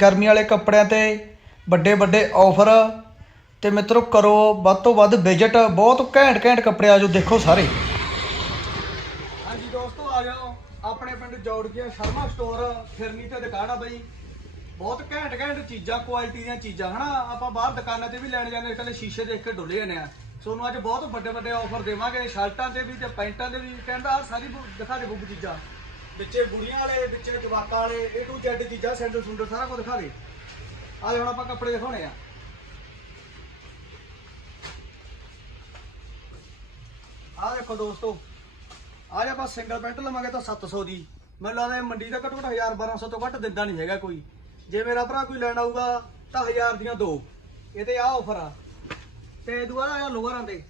ਗਰਮੀ ਵਾਲੇ ਕੱਪੜਿਆਂ ਤੇ ਵੱਡੇ ਵੱਡੇ ਆਫਰ ਤੇ ਮਿੱਤਰੋ, ਕਰੋ ਵੱਧ ਤੋਂ ਵੱਧ ਵਿਜ਼ਿਟ ਬਹੁਤ ਘੈਂਟ ਘੈਂਟ ਕੱਪੜੇ ਆ ਜੋ, ਦੇਖੋ ਸਾਰੇ। ਹਾਂਜੀ ਦੋਸਤੋ, ਆ ਜਾਓ। ਆਪਣੇ ਪਿੰਡ ਜੌੜਕੀਆ ਸ਼ਰਮਾ ਸਟੋਰ ਫਿਰਨੀ ਤੇ ਦੁਕਾਨ ਆ ਬਈ। ਬਹੁਤ ਘੈਂਟ ਘੈਂਟ ਚੀਜ਼ਾਂ ਕੁਆਲਿਟੀ ਦੀਆਂ ਚੀਜ਼ਾਂ, ਹਨਾ? ਆਪਾਂ ਬਾਹਰ ਦੁਕਾਨਾਂ ਤੇ ਵੀ ਲੈਣ ਜਾਂਦੇ ਇਕੱਲੇ ਸ਼ੀਸ਼ੇ ਦੇਖ ਕੇ ਡੁੱਲੇ ਜਾਂਦੇ ਆ। ਤੁਹਾਨੂੰ ਅੱਜ ਬਹੁਤ ਵੱਡੇ ਵੱਡੇ ਆਫਰ ਦੇਵਾਂਗੇ, ਸ਼ਰਟਾਂ ਤੇ ਵੀ ਤੇ ਪੈਂਟਾਂ ਤੇ ਵੀ। ਕਹਿੰਦਾ ਸਾਰੀ ਦਿਖਾ ਦੇ ਬੁੱਕ ਚੀਜ਼ਾਂ। ਵਿੱਚੇ ਬੁੜੀਆਂ ਵਾਲੇ, ਵਿੱਚੇ ਜਵਾਕਾਂ ਵਾਲੇ, A to Z ਚੀਜ਼ਾਂ, ਸੈਂਡਲ ਸੁੰਡਲ ਸਾਰਾ ਕੁਝ ਦਿਖਾ ਦੇ। ਆ ਹੁਣ ਆਪਾਂ ਕੱਪੜੇ ਦਿਖਾਉਣੇ ਆ। ਆ ਦੇਖੋ ਦੋਸਤੋ ਆਹ ਜੇ ਆਪਾਂ ਸਿੰਗਲ ਪੈਂਟ ਲਵਾਂਗੇ ਤਾਂ 700 ਦੀ। ਮੈਨੂੰ ਲੱਗਦਾ ਇਹ ਮੰਡੀ ਦਾ ਘੱਟੋ ਘੱਟ 1000 1200 ਤੋਂ ਘੱਟ ਦਿੰਦਾ ਨਹੀਂ ਹੈਗਾ ਕੋਈ। ਜੇ ਮੇਰਾ ਭਰਾ ਕੋਈ ਲੈਣ ਆਊਗਾ ਤਾਂ 1000 ਦੀਆਂ ਦੋ। ਇਹ ਤੇ ਆ ਆਫਰ ਆ। ਤੇ ਦੁਆਰਾ ਆ ਲੋਅਰਾਂ ਤੇ।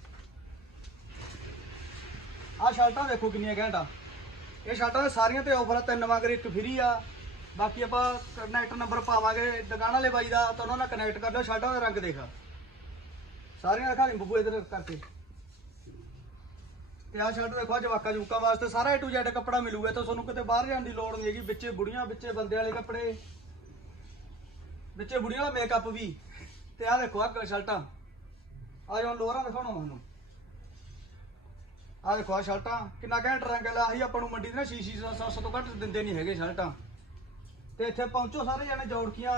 ਆਹ ਸ਼ਰਟਾਂ ਦੇਖੋ ਕਿੰਨੀਆਂ ਘੈਂਟਾ ਇਹ ਸ਼ਰਟਾਂ ਦੇ ਸਾਰੀਆਂ ਤੇ ਆਫਰ ਆ, ਤਿੰਨ ਵਾਂਗਰ ਇੱਕ ਫ੍ਰੀ ਆ। ਬਾਕੀ ਆਪਾਂ ਕਨੈਕਟ ਨੰਬਰ ਪਾਵਾਂਗੇ, ਦੁਕਾਨ ਵਾਲੇ ਬਾਈ ਦਾ, ਤਾਂ ਉਹਨਾਂ ਨਾਲ ਕਨੈਕਟ ਕਰ ਲਿਓ ਸ਼ਰਟਾਂ ਦਾ ਰੰਗ ਦੇਖ। ਸਾਰੀਆਂ ਦਿਖਾ ਦੇ ਬੱਬੂ ਇਧਰ ਕਰਕੇ। ਤੇ ਆਹ ਸ਼ਰਟ ਦੇਖੋ ਜਵਾਕਾ ਜੁਕਾ ਵਾਸਤੇ ਸਾਰਾ A to Z ਕੱਪੜਾ ਮਿਲੂਗਾ ਤਾਂ ਤੁਹਾਨੂੰ ਕਿਤੇ ਬਾਹਰ ਜਾਣ ਦੀ ਲੋੜ ਨਹੀਂ ਹੈਗੀ, ਵਿੱਚੇ ਬੁੜੀਆਂ, ਵਿੱਚੇ ਬੰਦੇ ਵਾਲੇ ਕੱਪੜੇ। ਵਿੱਚੇ ਬੁੜੀਆਂ ਵਾਲਾ ਮੇਕਅਪ ਵੀ। ਤੇ ਆਹ ਦੇਖੋ, ਆਹ ਸ਼ਰਟਾਂ ਆ। ਜਾਓ ਲੋਅਰਾਂ ਦਿਖਾਉਣਾ ਮੈਨੂੰ ਆਹ ਦੇਖੋ ਆਹ ਸ਼ਰਟਾਂ, ਕਿੰਨਾ ਘੈਂਟ ਰੰਗ ਹੈ ਆਹੀ ਆਪਾਂ ਨੂੰ ਮੰਡੀ ਦੇ ਨਾ ਸ਼ੀਸ਼ੀ 700 ਤੋਂ ਘੱਟ ਦਿੰਦੇ ਨਹੀਂ ਹੈਗੇ ਸ਼ਰਟਾਂ। ਤੇ ਇੱਥੇ ਪਹੁੰਚੋ ਸਾਰੇ ਜਣੇ ਜੌੜਕੀਆਂ,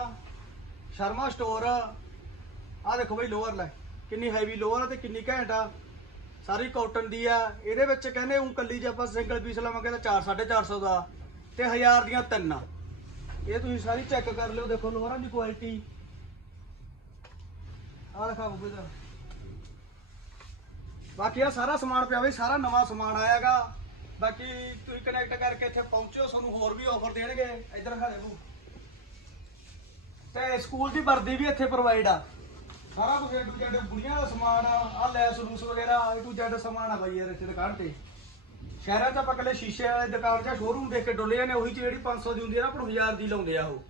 ਸ਼ਰਮਾ ਸਟੋਰ ਆਹ ਦੇਖੋ ਬਈ ਲੋਅਰ ਲੈ, ਕਿੰਨੀ ਹੈਵੀ ਲੋਅਰ ਆ ਤੇ ਕਿੰਨੀ ਘੈਂਟ ਆ। ਸਾਰੀ ਕਾਟਨ ਦੀ ਆ, ਇਹਦੇ ਵਿੱਚ ਕਹਿੰਦੇ ਉਂ ਕੱਲੀ ਜੇ ਆਪਾਂ ਸਿੰਗਲ ਪੀਸ ਲਵਾਂਗੇ ਤਾਂ 4 450 ਦਾ, ਤੇ 1000 ਦੀਆਂ ਤਿੰਨ ਇਹ ਤੁਸੀਂ ਸਾਰੀ ਚੈੱਕ ਕਰ ਲਿਓ, ਦੇਖੋ ਲੋਅਰਾਂ ਦੀ ਕੁਆਲਿਟੀ ਆਹ ਦਿਖਾਓ ਬੇਦਾ ਬਾਕੀ ਆ ਸਾਰਾ ਸਮਾਨ ਪਿਆ ਬਈ, ਸਾਰਾ ਨਵਾਂ ਸਮਾਨ ਆਇਆਗਾ। ਬਾਕੀ ਤੁਸੀਂ ਕਨੈਕਟ ਕਰਕੇ ਇੱਥੇ ਪਹੁੰਚਿਓ ਤੁਹਾਨੂੰ ਹੋਰ ਵੀ ਆਫਰ ਦੇਣਗੇ, ਇੱਧਰ ਖਾ ਦੇ ਤੇ ਸਕੂਲ ਦੀ ਵਰਦੀ ਵੀ ਇੱਥੇ ਪ੍ਰੋਵਾਈਡ ਆ। ਸਾਰਾ ਕੁਝ ਏ ਟੂ ਜ਼ੈਡ ਬੁੜੀਆਂ ਦਾ ਸਮਾਨ ਆ ਆਹ ਲੈਸ ਲੂਸ ਵਗੈਰਾ ਏ ਟੂ ਜ਼ੈਡ ਸਮਾਨ ਆ ਬਾਈ ਯਾਰ ਇੱਥੇ ਦੁਕਾਨ ਤੇ। ਸ਼ਹਿਰਾਂ 'ਚ ਆਪਾਂ ਕੱਲੇ ਸ਼ੀਸ਼ੇ ਵਾਲੀ ਦੁਕਾਨ 'ਚ ਸ਼ੋਰੂਮ ਦੇਖ ਕੇ ਡੁੱਲੇ ਜਾਂਦੇ ਉਹੀ 'ਚ ਜਿਹੜੀ 500 ਦੀ ਹੁੰਦੀ ਆ ਨਾ, ਆਪਾਂ ਨੂੰ 1000 ਦੀ ਲਾਉਂਦੇ ਆ ਉਹ।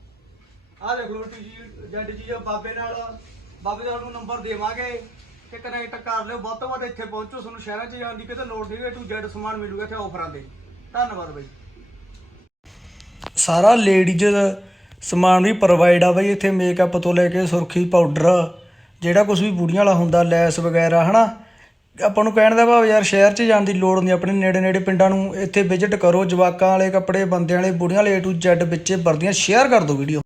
ਆਹ ਦੇਖ ਲਓ ਟੀ ਜੀ ਜੈਡ ਜੀ ਬਾਬੇ ਨਾਲ ਬਾਬੇ ਦਾ ਤੁਹਾਨੂੰ ਨੰਬਰ ਦੇਵਾਂਗੇ। ਤੇ ਕਨੈਕਟ ਕਰ ਲਿਓ, ਵੱਧ ਤੋਂ ਵੱਧ ਇੱਥੇ ਪਹੁੰਚੋ ਤੁਹਾਨੂੰ ਸ਼ਹਿਰਾਂ 'ਚ ਜਾਣ ਦੀ ਕਿਤੇ ਲੋੜ ਨਹੀਂ ਏ ਟੂ ਜ਼ੈਡ ਸਮਾਨ ਮਿਲੂਗਾ ਇੱਥੇ ਆਫਰਾਂ ਤੇ। ਧੰਨਵਾਦ ਬਾਈ। ਸਾਰਾ ਲੇਡੀਜ਼ ਸਮਾਨ ਵੀ ਪ੍ਰੋਵਾਈਡ ਆ ਬਈ, ਇੱਥੇ ਮੇਕਅਪ ਤੋਂ ਲੈ ਕੇ ਸੁਰਖੀ ਪਾਊਡਰ ਜਿਹੜਾ ਕੁਝ ਵੀ ਬੁੜੀਆਂ ਵਾਲਾ ਹੁੰਦਾ, ਲੈਸ ਵਗੈਰਾ, ਹਨਾ? ਆਪਾਂ ਨੂੰ ਕਹਿਣ ਦਾ ਭਾਵ ਯਾਰ, ਸ਼ਹਿਰ 'ਚ ਜਾਣ ਦੀ ਲੋੜ ਨਹੀਂ, ਆਪਣੇ ਨੇੜੇ ਨੇੜੇ ਪਿੰਡਾਂ ਨੂੰ ਇੱਥੇ ਵਿਜ਼ਿਟ ਕਰੋ, ਜਵਾਕਾਂ ਵਾਲੇ ਕੱਪੜੇ, ਬੰਦਿਆਂ ਵਾਲੇ, ਬੁੜੀਆਂ ਵਾਲੇ A to Z ਵਿੱਚੇ ਵਰਦੀਆਂ ਸ਼ੇਅਰ ਕਰ ਦਿਓ ਵੀਡੀਓ